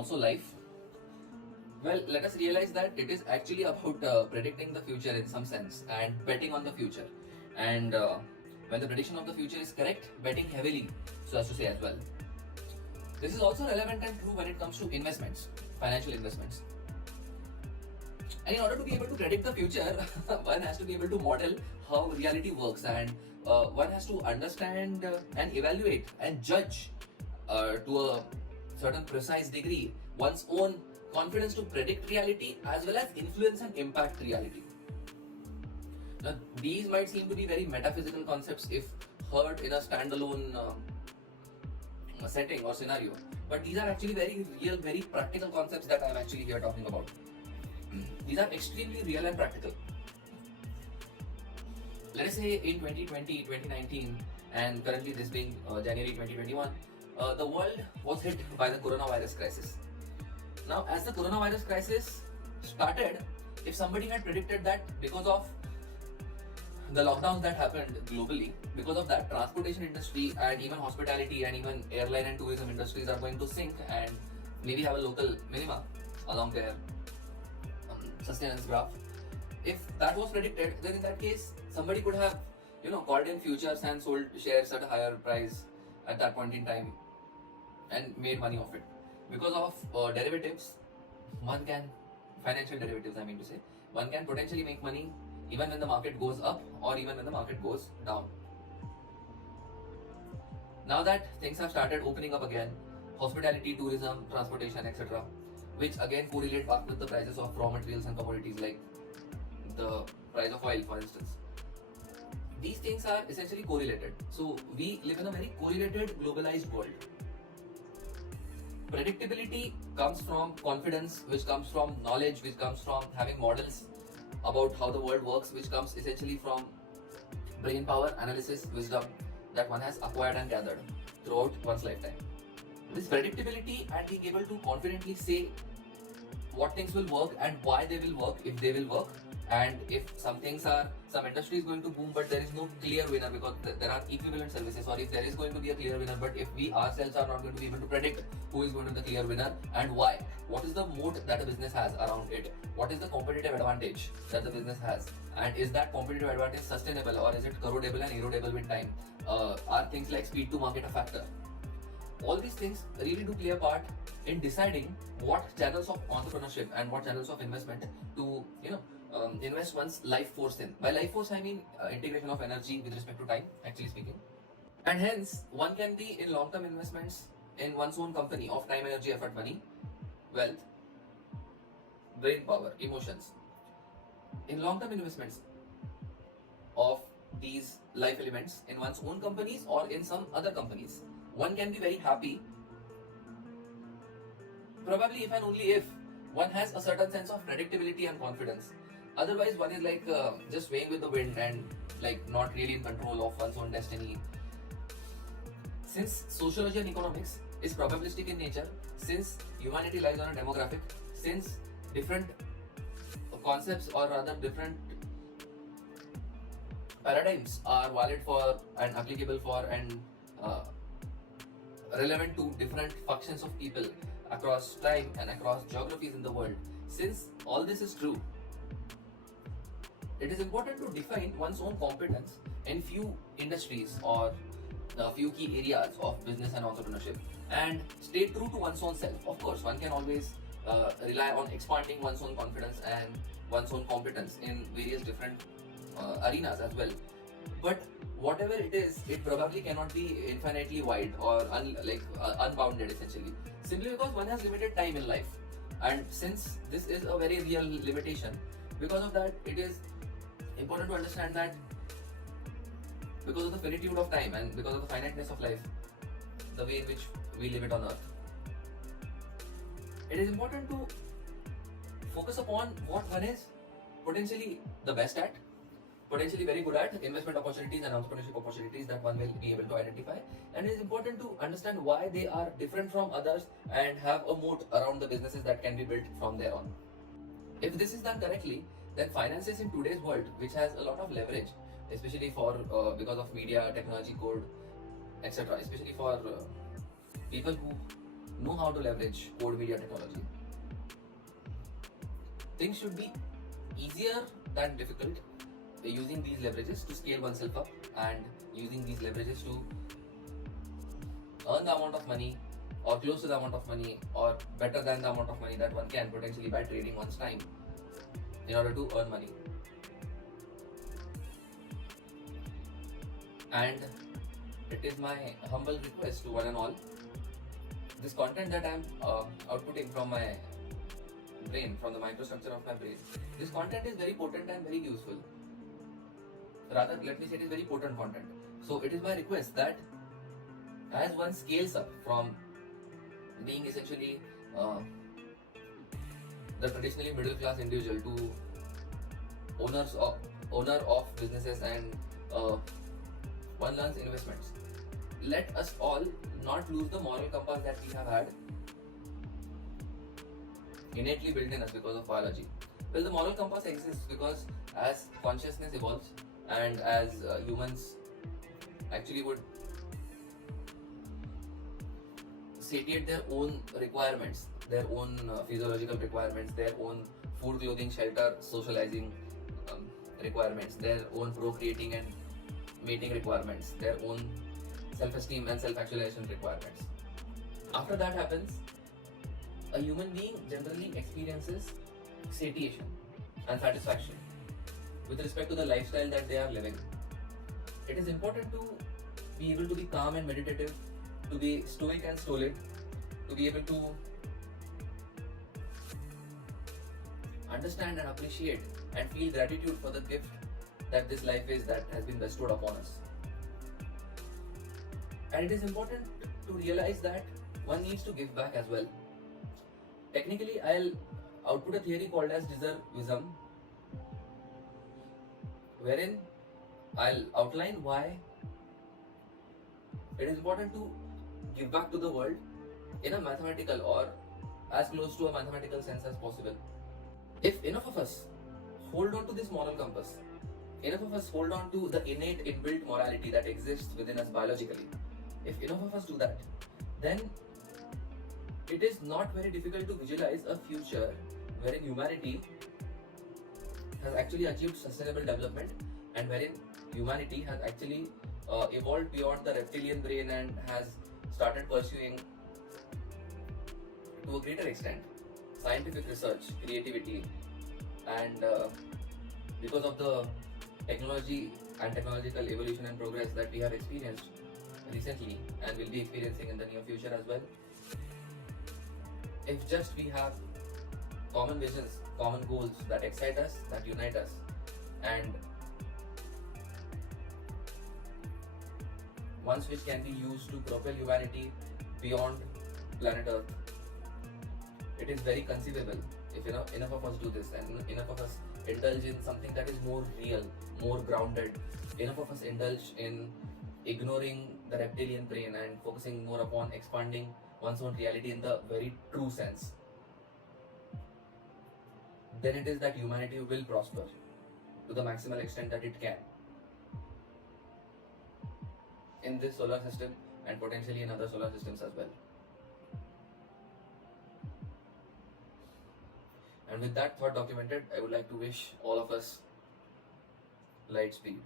also life? Well, let us realize that it is actually about predicting the future in some sense and betting on the future. And when the prediction of the future is correct, betting heavily, so as to say as well. This is also relevant and true when it comes to investments, financial investments. And in order to be able to predict the future, one has to be able to model how reality works, and one has to understand and evaluate and judge to a certain precise degree one's own confidence to predict reality as well as influence and impact reality. Now, these might seem to be very metaphysical concepts if heard in a standalone setting or scenario, but these are actually very real, very practical concepts that I am actually here talking about. These are extremely real and practical. Let us say in 2020, 2019, and currently this being January 2021, the world was hit by the coronavirus crisis. Now, as the coronavirus crisis started, if somebody had predicted that because of the lockdowns that happened globally, because of that, transportation industry and even hospitality and even airline and tourism industries are going to sink and maybe have a local minima along their sustenance graph. If that was predicted, then in that case, somebody could have, called in futures and sold shares at a higher price at that point in time and made money off it. Because of derivatives, financial derivatives, I mean to say, one can potentially make money even when the market goes up or even when the market goes down. Now that things have started opening up again, hospitality, tourism, transportation, etc., which again correlate back with the prices of raw materials and commodities like the price of oil, for instance. These things are essentially correlated. So we live in a very correlated, globalized world. Predictability comes from confidence, which comes from knowledge, which comes from having models about how the world works, which comes essentially from brain power, analysis, wisdom that one has acquired and gathered throughout one's lifetime. This predictability and being able to confidently say what things will work and why they will work, if they will work, and if some industry is going to boom but there is no clear winner because there are equivalent services, or if there is going to be a clear winner but if we ourselves are not going to be able to predict who is going to be the clear winner and why, what is the moat that a business has around it, what is the competitive advantage that the business has, and is that competitive advantage sustainable or is it corrodable and erodable with time, are things like speed to market a factor? All these things really do play a part in deciding what channels of entrepreneurship and what channels of investment to invest one's life force in. By life force, I mean integration of energy with respect to time, actually speaking. And hence, one can be in long-term investments in one's own company of time, energy, effort, money, wealth, brain power, emotions. In long-term investments of these life elements in one's own companies or in some other companies, one can be very happy, probably if and only if one has a certain sense of predictability and confidence. Otherwise, one is like just swaying with the wind and like not really in control of one's own destiny. Since sociology and economics is probabilistic in nature, since humanity lies on a demographic, since different concepts or rather different paradigms are valid for and applicable for and relevant to different factions of people across time and across geographies in the world. Since all this is true, it is important to define one's own competence in few industries or a few key areas of business and entrepreneurship and stay true to one's own self. Of course, one can always rely on expanding one's own confidence and one's own competence in various different arenas as well. But whatever it is, it probably cannot be infinitely wide or unbounded essentially. Simply because one has limited time in life. And since this is a very real limitation, because of that, it is important to understand that because of the finitude of time and because of the finiteness of life, the way in which we live it on earth, it is important to focus upon what one is potentially the best at, potentially very good at, investment opportunities and entrepreneurship opportunities that one will be able to identify. And it is important to understand why they are different from others and have a moat around the businesses that can be built from there on. If this is done correctly, then finances in today's world, which has a lot of leverage, especially for because of media, technology, code, etc., especially for people who know how to leverage code media technology. Things should be easier than difficult, using these leverages to scale oneself up and using these leverages to earn the amount of money or close to the amount of money or better than the amount of money that one can potentially by trading one's time in order to earn money. And it is my humble request to one and all, this content that I'm outputting from my brain, from the microstructure of my brain, this content is very potent and very useful. Rather, let me say it is very potent content. So it is my request that as one scales up from being essentially the traditionally middle class individual to owner of businesses and one learns investments, let us all not lose the moral compass that we have had innately built in us because of biology. Well, the moral compass exists because as consciousness evolves and as humans actually would satiate their own requirements, their own physiological requirements, their own food, clothing, shelter, socializing requirements, their own procreating and mating requirements, their own self-esteem and self-actualization requirements. After that happens, a human being generally experiences satiation and satisfaction with respect to the lifestyle that they are living. It is important to be able to be calm and meditative, to be stoic and stolid, to be able to understand and appreciate and feel gratitude for the gift that this life is that has been bestowed upon us. And it is important to realize that one needs to give back as well. Technically, I'll output a theory called as deservism, wherein I'll outline why it is important to give back to the world in a mathematical or as close to a mathematical sense as possible. If enough of us hold on to this moral compass, enough of us hold on to the innate inbuilt morality that exists within us biologically, if enough of us do that, then it is not very difficult to visualize a future wherein humanity has actually achieved sustainable development and wherein humanity has actually evolved beyond the reptilian brain and has started pursuing to a greater extent scientific research, creativity, and because of the technology and technological evolution and progress that we have experienced recently and will be experiencing in the near future as well. If just we have common visions, common goals that excite us, that unite us, and ones which can be used to propel humanity beyond planet Earth, it is very conceivable if enough of us do this and enough of us indulge in something that is more real, more grounded, enough of us indulge in ignoring the reptilian brain and focusing more upon expanding one's own reality in the very true sense, then it is that humanity will prosper to the maximal extent that it can in this solar system and potentially in other solar systems as well. And with that thought documented, I would like to wish all of us light speed.